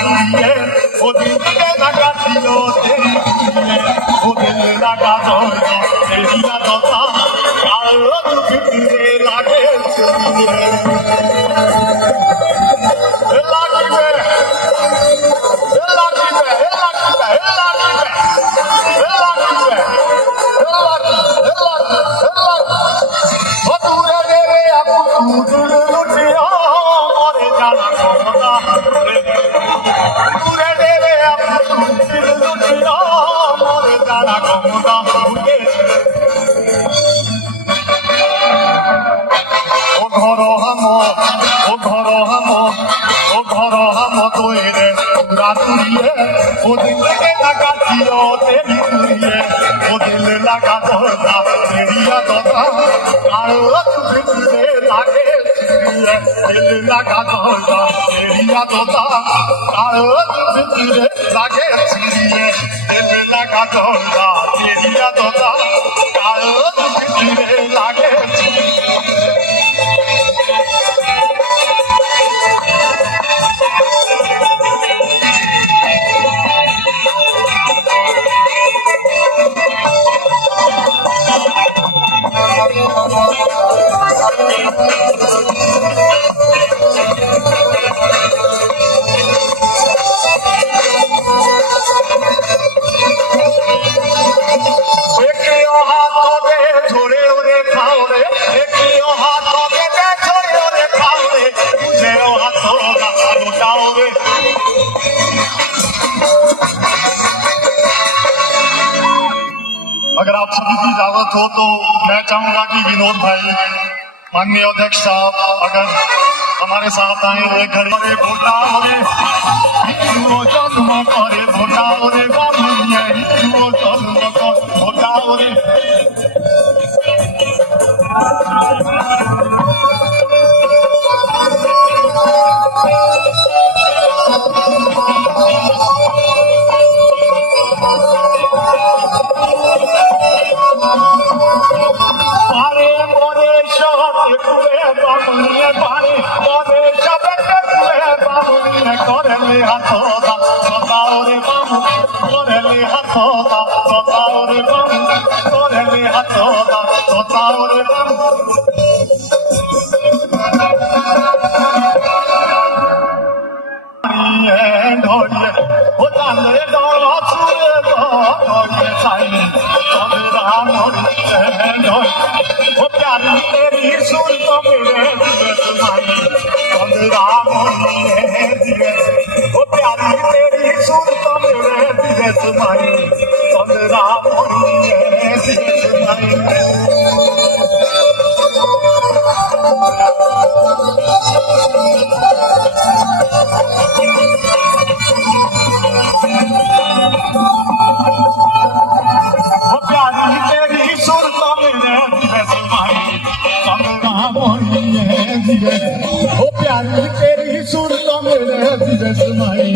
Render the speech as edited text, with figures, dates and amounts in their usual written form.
दुरिए ओ दिल के लगा दियो तेरी ओ दिल लगा दो तेरी यादों आलो तुझे लागे चुनिए ओ दिल के लगा दियो तेरी दुरिए ओ दिल लगा दो तेरी यादों आलो तुझे लागे चुनिए दिल लगा दो तेरी यादों आलो तुझे लागे चुनिए दिल लगा दो तेरी यादों आलो तुझे लागे चुनिए अगर आप सभी की इजाजत हो तो मैं चाहूंगा कि विनोद भाई माननीय अध्यक्ष साहब अगर हमारे साथ आए हुए घर में भोटा हो रे जन्म करे भोटा हो रे जन्म भोटा हो रे ओ प्यारी तेरी सुरत मेरे दिवस माई